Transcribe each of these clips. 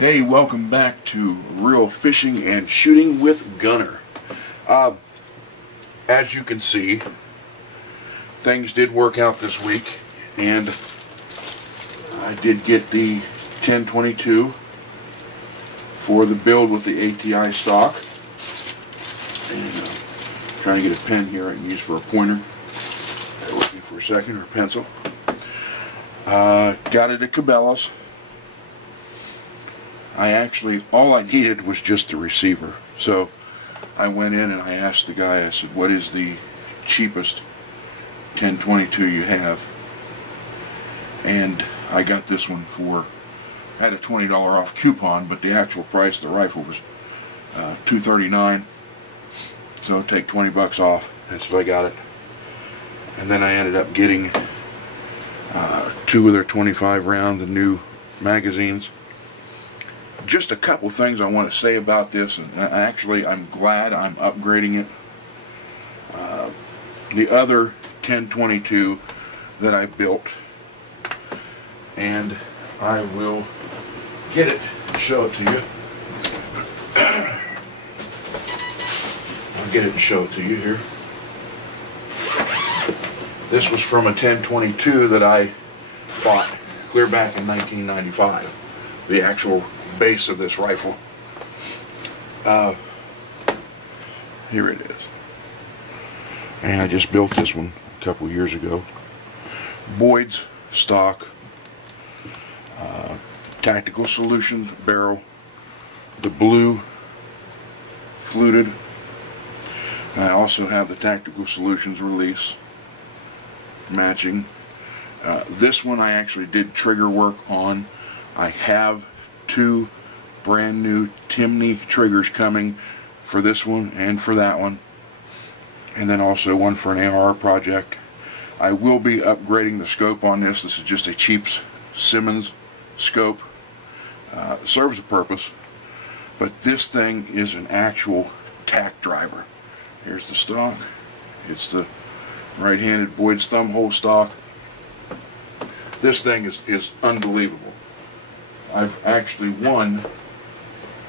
Hey, welcome back to Real Fishing and Shooting with Gunner. As you can see, things did work out this week, and I did get the 1022 for the build with the ATI stock. And trying to get a pen here I can use for a pointer. Bear with me for a second, or a pencil. Got it at Cabela's. All I needed was just a receiver. So I went in and I asked the guy, I said, what is the cheapest 1022 you have? And I got this one for, I had a $20 off coupon, but the actual price of the rifle was $239. So take 20 bucks off. That's what I got it. And then I ended up getting two of their 25 round, the new magazines. Just a couple things I want to say about this, and actually I'm glad I'm upgrading it. The other 1022 that I built, and I will get it and show it to you. I'll get it and show it to you here. This was from a 1022 that I bought clear back in 1995. The actual base of this rifle. Here it is. And I just built this one a couple years ago. Boyd's stock, Tactical Solutions barrel, the blue fluted. I also have the Tactical Solutions release matching. This one I actually did trigger work on. I have two brand new Timney Triggers coming for this one and for that one, and then also one for an AR project. I will be upgrading the scope on this. This is just a cheap Simmons scope. Serves a purpose, but this thing is an actual tack driver. Here's the stock. It's the right-handed Boyd's thumb hole stock. This thing is unbelievable. I've actually won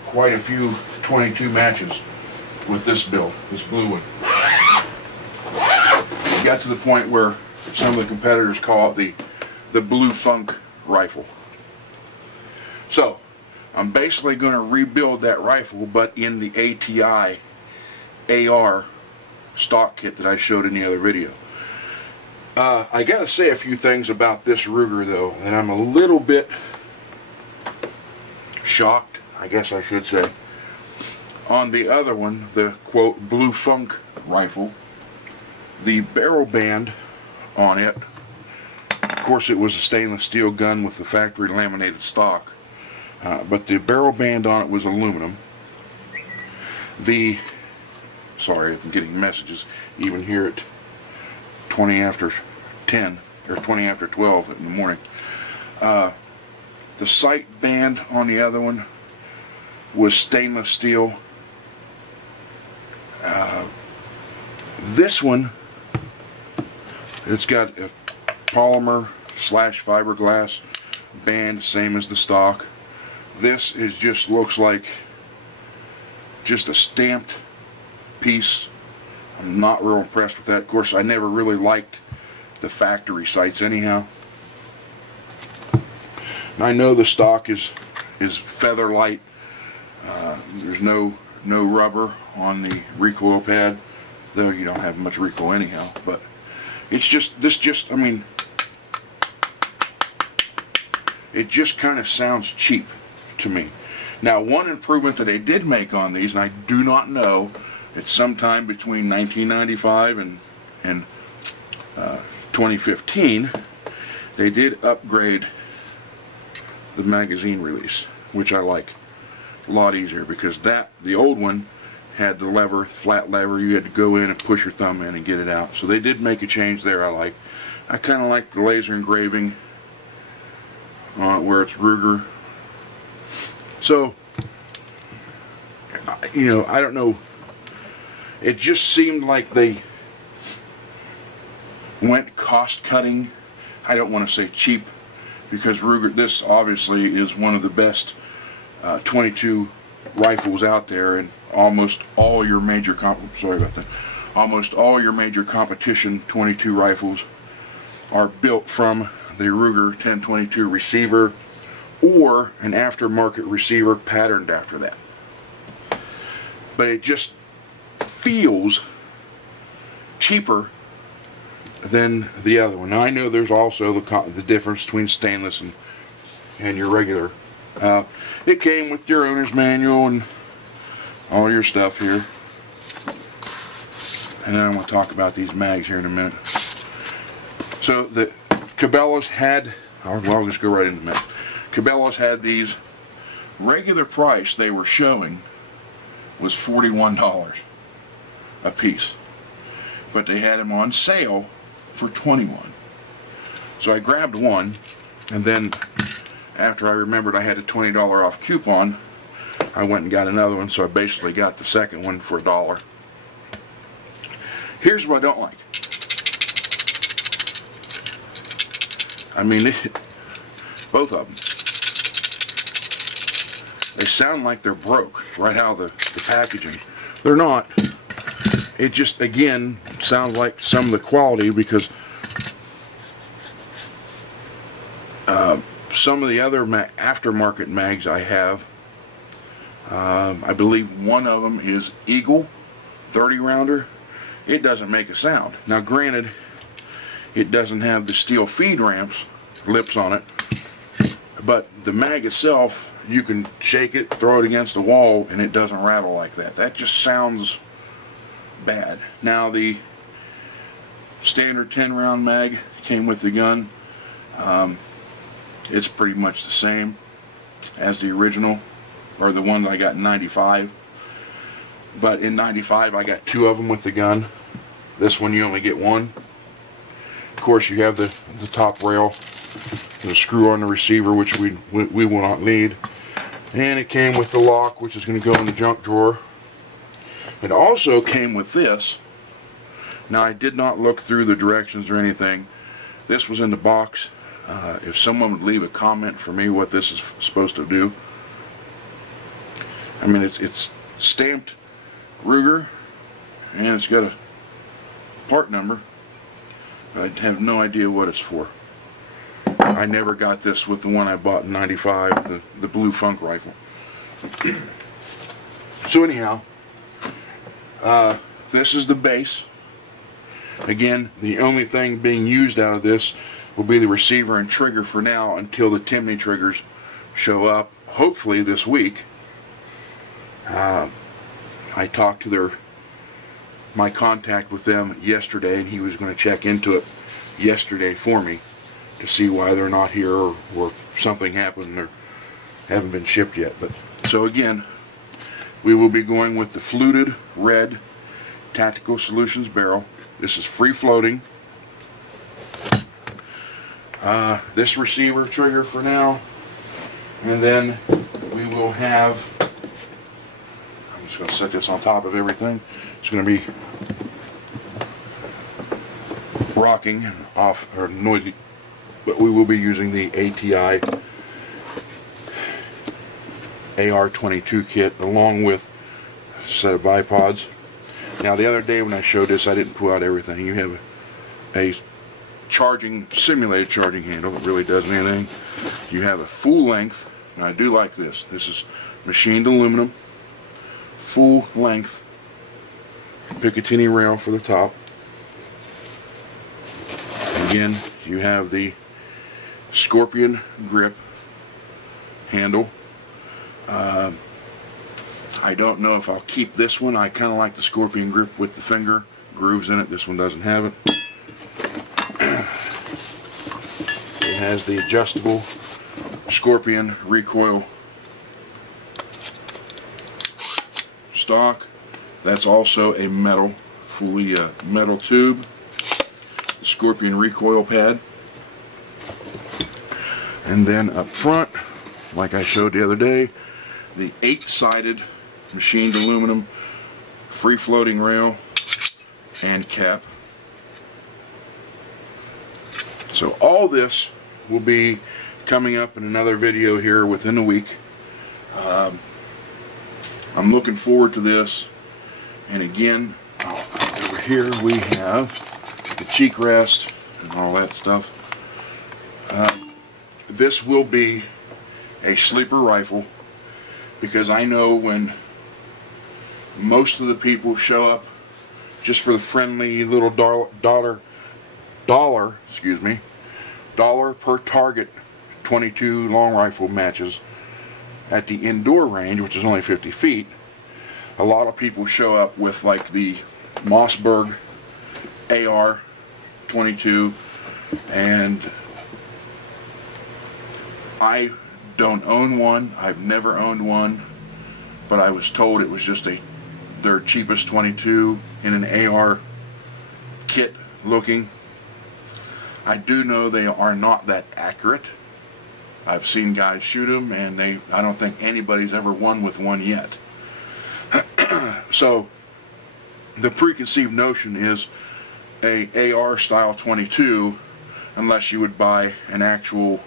quite a few 22 matches with this build, this blue one. It got to the point where some of the competitors call it the blue funk rifle. So I'm basically going to rebuild that rifle, but in the ATI AR stock kit that I showed in the other video. I gotta say a few things about this Ruger though, and I'm a little bit shocked, I guess I should say. On the other one, the quote blue funk rifle, the barrel band on it, of course it was a stainless steel gun with the factory laminated stock, but the barrel band on it was aluminum. Sorry, I'm getting messages even here at 20 after 10 or 20 after 12 in the morning. The sight band on the other one was stainless steel. This one, it's got a polymer / fiberglass band, same as the stock. This is just looks like just a stamped piece. I'm not real impressed with that. Of course, I never really liked the factory sights anyhow. I know the stock is feather light. There's no rubber on the recoil pad, though you don't have much recoil anyhow. But it's just I mean, it just kind of sounds cheap to me. Now, one improvement that they did make on these, and I do not know, it's sometime between 1995 and 2015, they did upgrade the magazine release, which I like a lot easier, because the old one had the lever, flat lever, you had to go in and push your thumb in and get it out. So they did make a change there. I kind of like the laser engraving where it's Ruger. So, you know, I don't know, it just seemed like they went cost cutting. I don't want to say cheap, because Ruger, this obviously is one of the best 22 rifles out there, and almost all your major almost all your major competition 22 rifles are built from the Ruger 1022 receiver or an aftermarket receiver patterned after that. But it just feels cheaper than the other one. Now I know there's also the difference between stainless and your regular. It came with your owner's manual and all your stuff here. And then I'm going to talk about these mags here in a minute. So the Cabela's had, I'll just go right into the mags. Cabela's had these, regular price they were showing was $41 a piece. But they had them on sale for $21. So I grabbed one, and then after I remembered I had a $20 off coupon, I went and got another one, so I basically got the second one for $1. Here's what I don't like. I mean, both of them. They sound like they're broke right out of the packaging. They're not. It just, again, sounds like some of the quality, because some of the other aftermarket mags I have, I believe one of them is Eagle 30 rounder. It doesn't make a sound. Now granted, it doesn't have the steel feed lips on it, but the mag itself, you can shake it, throw it against the wall, and it doesn't rattle like that. That just sounds bad. Now the standard 10 round mag came with the gun. It's pretty much the same as the original, or the one that I got in 95. But in 95 I got 2 of them with the gun. This one you only get 1. Of course you have the top rail, the screw on the receiver, which we will not need. And it came with the lock, which is going to go in the junk drawer. It also came with this. Now I did not look through the directions or anything. This was in the box. If someone would leave a comment for me what this is supposed to do. I mean, it's stamped Ruger, and it's got a part number. I have no idea what it's for. I never got this with the one I bought in 95, the Blue Funk rifle. So anyhow, this is the base. Again, the only thing being used out of this will be the receiver and trigger for now, until the Timney Triggers show up, hopefully this week. I talked to my contact with them yesterday, and he was going to check into it yesterday for me to see why they're not here, or something happened or haven't been shipped yet. But so again, we will be going with the fluted red Tactical Solutions barrel. This is free floating. This receiver trigger for now, and then we will have, I'm just going to set this on top of everything. It's going to be rocking off, or noisy, but we will be using the ATI AR22 kit along with a set of bipods. Now the other day when I showed this, I didn't pull out everything. You have a simulated charging handle that really does anything. You have a full length, and I do like this. This is machined aluminum, full length Picatinny rail for the top. Again, you have the Scorpion grip handle. I don't know if I'll keep this one. I kind of like the Scorpion grip with the finger grooves in it. This one doesn't have it. It has the adjustable Scorpion recoil stock. That's also a metal, fully metal tube. The Scorpion recoil pad. And then up front, like I showed the other day, the 8-sided machined aluminum free floating rail and cap. So all this will be coming up in another video here within a week. I'm looking forward to this. And again, over here we have the cheek rest and all that stuff. This will be a sleeper rifle, because I know when most of the people show up just for the friendly little dollar per target 22 long rifle matches at the indoor range, which is only 50 feet, a lot of people show up with like the Mossberg AR22, and I don't own one. I've never owned one, but I was told it was just their cheapest 22 in an AR kit looking. I do know they are not that accurate. I've seen guys shoot them, and I don't think anybody's ever won with one yet. So the preconceived notion is a AR style 22, unless you would buy an actual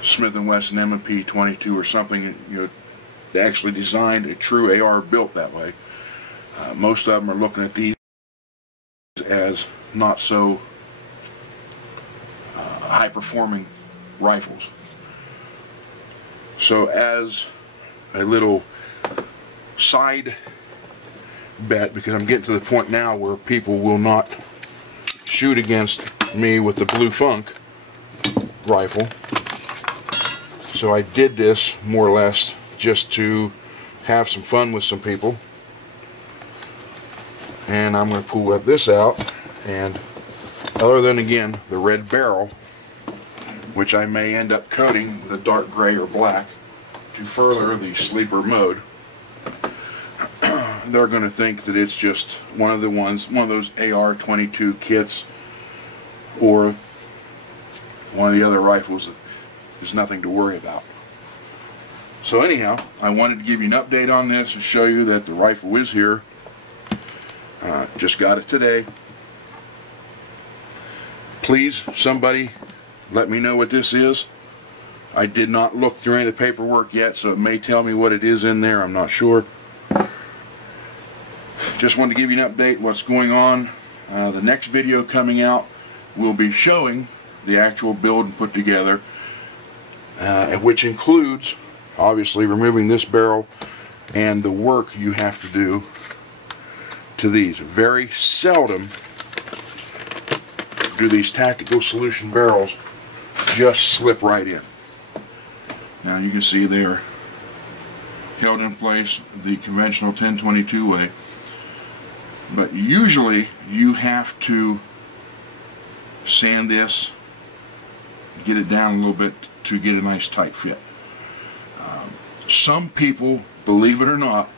Smith & Wesson M&P 22 or something, you know, they actually designed a true AR built that way. Most of them are looking at these as not so high performing rifles. So as a little side bet, because I'm getting to the point now where people will not shoot against me with the Blue Funk rifle, so I did this more or less just to have some fun with some people. And I'm going to pull this out, and other than, again, the red barrel, which I may end up coating with a dark gray or black to further the sleeper mode, they're going to think that it's just one of those AR22 kits, or one of the other rifles that there's nothing to worry about. So anyhow, I wanted to give you an update on this and show you that the rifle is here. Just got it today. Please, somebody, let me know what this is. I did not look through any of the paperwork yet, so it may tell me what it is in there. I'm not sure. Just wanted to give you an update what's going on. The next video coming out will be showing the actual build and put together, which includes obviously removing this barrel and the work you have to do to these. Very seldom do these tactical solution barrels just slip right in. Now you can see they're held in place the conventional 1022 way, but usually you have to sand this, get it down a little bit to get a nice tight fit. Some people, believe it or not,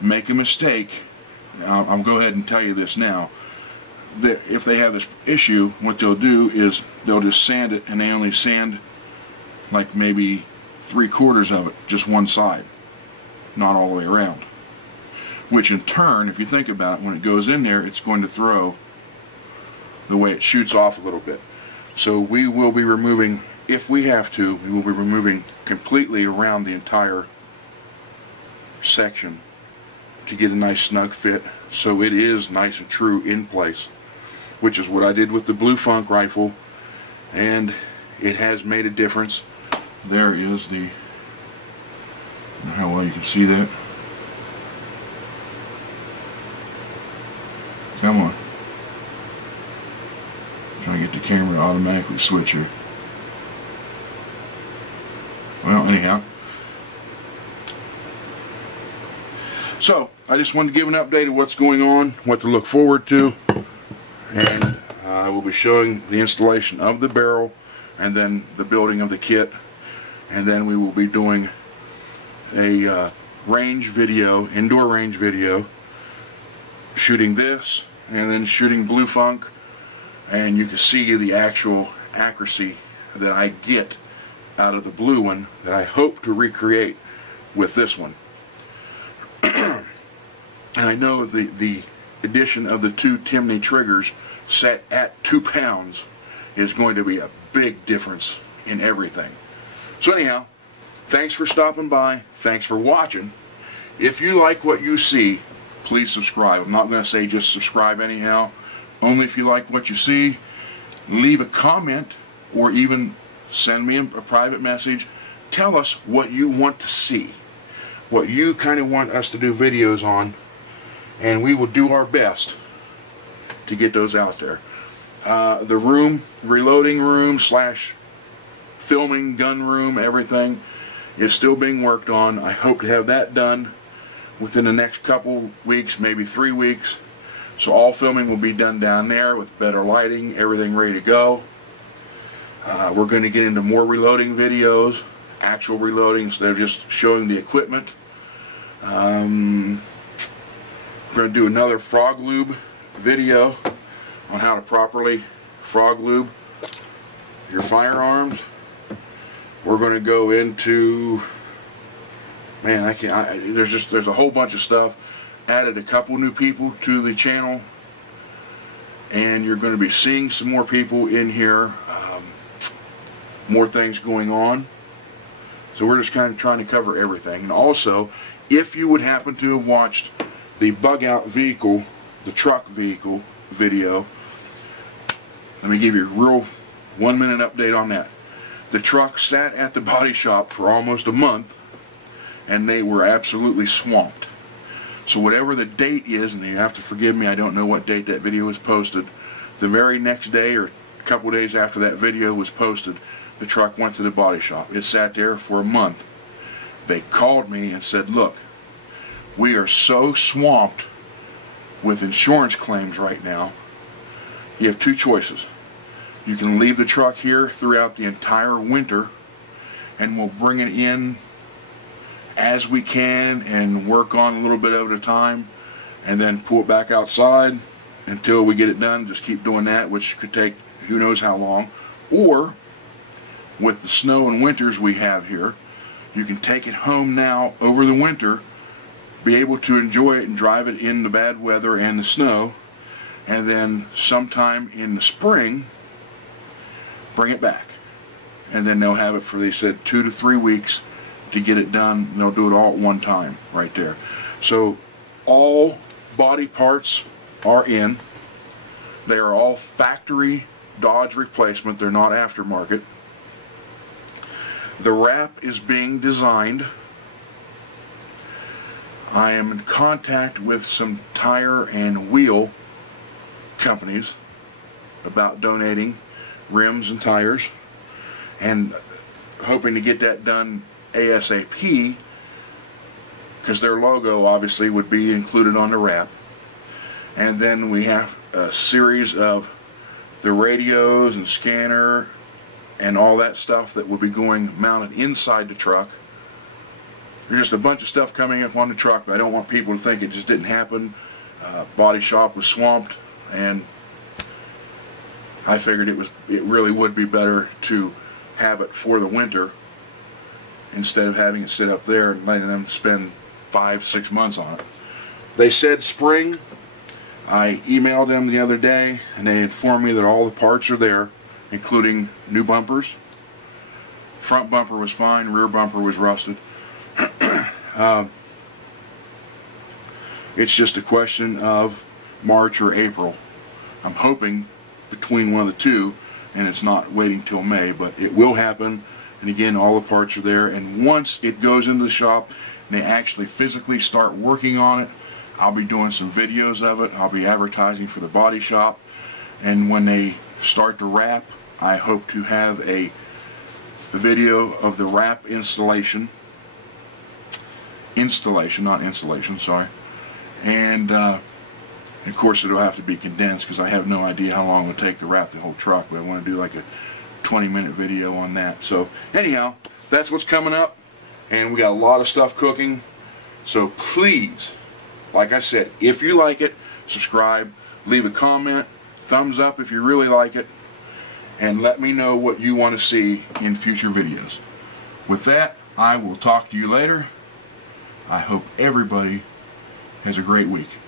make a mistake. I'll go ahead and tell you this now, that if they have this issue, what they'll do is they'll just sand it, and they only sand like maybe 3/4 of it, just one side, not all the way around. Which in turn, if you think about it, when it goes in there, it's going to throw the way it shoots off a little bit. So we will be removing, if we have to, we will be removing completely around the entire section to get a nice snug fit, so it is nice and true in place, which is what I did with the Blue Funk rifle, and it has made a difference. There is the, I don't know how well you can see that. Come on. Trying to get the camera to automatically switch here. Well, anyhow. So, I just wanted to give an update of what's going on, what to look forward to, and I will be showing the installation of the barrel, and then the building of the kit, and then we will be doing a range video, indoor range video, shooting this, and then shooting Blue Funk, and you can see the actual accuracy that I get out of the blue one that I hope to recreate with this one. And I know the addition of the two Timney Triggers set at 2 pounds is going to be a big difference in everything. So anyhow, Thanks for stopping by. Thanks for watching. If you like what you see, please subscribe. I'm not going to say just subscribe anyhow. Only if you like what you see. Leave a comment or even send me a private message. Tell us what you want to see, what you kind of want us to do videos on, and we will do our best to get those out there. The room, reloading room slash filming gun room, everything is still being worked on. I hope to have that done within the next couple weeks, maybe 3 weeks. So all filming will be done down there with better lighting, everything ready to go. We're going to get into more reloading videos, actual reloading instead of just showing the equipment. We're going to do another frog lube video on how to properly frog lube your firearms. We're going to go into, man, there's a whole bunch of stuff. Added a couple new people to the channel, and you're going to be seeing some more people in here, more things going on. So we're just kind of trying to cover everything. And also, if you would happen to have watched the bug out vehicle, the truck vehicle video, let me give you a real 1-minute update on that. The truck sat at the body shop for almost a month, and they were absolutely swamped. So whatever the date is, and you have to forgive me, I don't know what date that video was posted, the very next day or a couple days after that video was posted, the truck went to the body shop. It sat there for a month. They called me and said, look, we are so swamped with insurance claims right now. You have two choices. You can leave the truck here throughout the entire winter, and we'll bring it in as we can and work on a little bit at a time, and then pull it back outside until we get it done. Just keep doing that, which could take who knows how long. Or with the snow and winters we have here, you can take it home now over the winter, be able to enjoy it and drive it in the bad weather and the snow, and then sometime in the spring bring it back, and then they'll have it for, they said, 2 to 3 weeks to get it done. And they'll do it all at one time right there. So all body parts are in. They are all factory Dodge replacement. They're not aftermarket. The wrap is being designed. I am in contact with some tire and wheel companies about donating rims and tires, and hoping to get that done ASAP, because their logo obviously would be included on the wrap. And then we have a series of the radios and scanner and all that stuff that will be going mounted inside the truck. There's just a bunch of stuff coming up on the truck, but I don't want people to think it just didn't happen. Body shop was swamped, and I figured it really would be better to have it for the winter instead of having it sit up there and letting them spend 5-6 months on it. They said spring. I emailed them the other day, and they informed me that all the parts are there, including new bumpers. Front bumper was fine, rear bumper was rusted. It's just a question of March or April. I'm hoping between one of the two, and it's not waiting till May, but it will happen. And again, all the parts are there, and once it goes into the shop and they actually physically start working on it, I'll be doing some videos of it. I'll be advertising for the body shop, and when they start to wrap, I hope to have a video of the wrap installation, not installation, sorry. And of course it'll have to be condensed, because I have no idea how long it would take to wrap the whole truck, but I want to do like a 20-minute video on that. So anyhow, that's what's coming up, and we got a lot of stuff cooking. So please, like I said, if you like it, subscribe, leave a comment, thumbs up if you really like it, and let me know what you want to see in future videos. With that, I will talk to you later. I hope everybody has a great week.